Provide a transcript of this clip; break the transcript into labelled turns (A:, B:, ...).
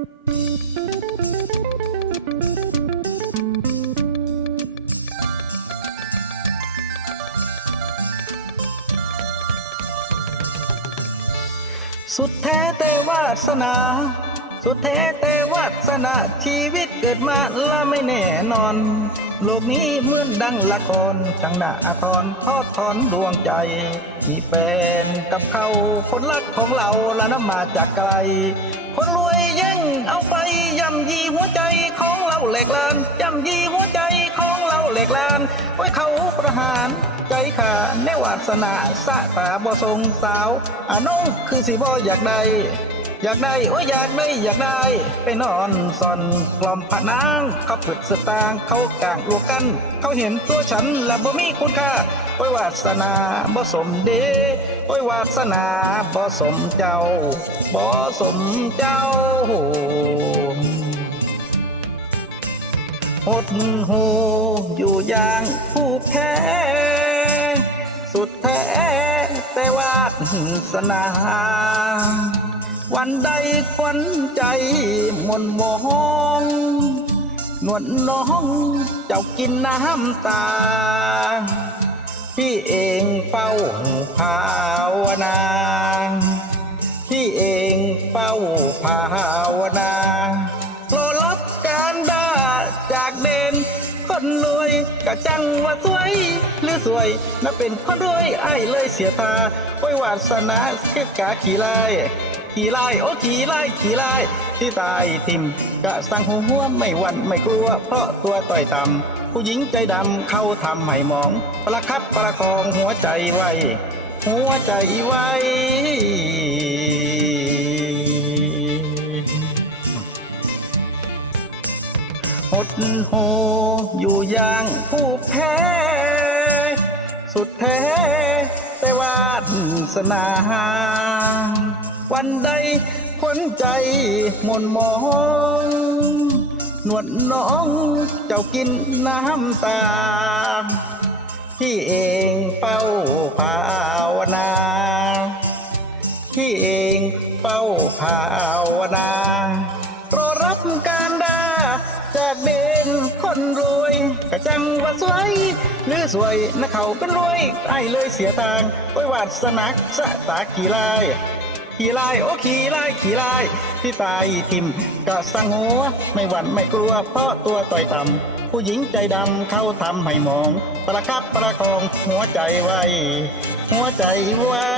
A: สุดแท้แต่วาสนา สุดแท้แต่วาสนาชีวิตเกิดมาละไม่แน่นอน โลกนี้เหมือนดังละครช่างหน้าทอนทอดถอนดวงใจ มีแฟนกับเขาคนรักของเราละน้ำมาจากไกล คนรวย หัวใจของเราเหล็กลานย่ำยีหัวใจของเราเหล็กลานไว้เขาประหารใจขาในวาสนาสะตาบ่ทรงสาวอาน้องคือสิบ่อยากได้อยากได้โอ้อยากได้อยากได้ ไปนอนซอนกล่อมผนางเขาผึดสตางเขากางลวกกัน เขาเห็นตัวฉันละบ่มีคุณค่าโอ้ยวาสนาบ่สมเดโอ้ยวาสนาบ่สมเจ้าบ่สมเจ้า หดหูอยู่อย่างผู้แพ้ สุดแท้แต่วาสนา วันใดควันใจมนมองนวลน้องเจ้ากินน้ำตา พี่เองเฝ้าภาวนา พี่เองเฝ้าภาวนา คนรวยกะจังว่าสวย หรือสวยน่าเป็นคนรวยไอ้เลยเสียตาโอ้ยวาสนาเก็บกาขี่ไลายขี่ไลายโอ้ขี่ไลายขี่ไลายที่ตายทิมกะสังหัวหัวไม่หวันไม่กลัว เพราะตัวต่อยต่ำผู้หญิงใจดำเข้าทำให้มอง ประคับประคองหัวใจไว้ หัวใจไว้ หดหูอยู่อย่างผู้แพ้ สุดแท้แต่วาสนา วันใดคนใจหม่นมอง หนวดน้องเจ้ากินน้ำตาพี่เองเฝ้าภาวนาพี่เองเฝ้าภาวนา รอรับการ จากเด่นคนรวยกะจังว่าสวย หรือสวยนะเขาเป็นรวยไอ้เลยเสียทางโอ้วาดสนักสะตาขี่ลายขี่ลายโอ้ขี่ลายขี่ลายที่ตายทิมกะสังหัวไม่หวั่นไม่กลัว เพราะตัวต่อยต่ำผู้หญิงใจดำเข้าทำให้มอง ประคับประคองหัวใจไว้ หัวใจไว้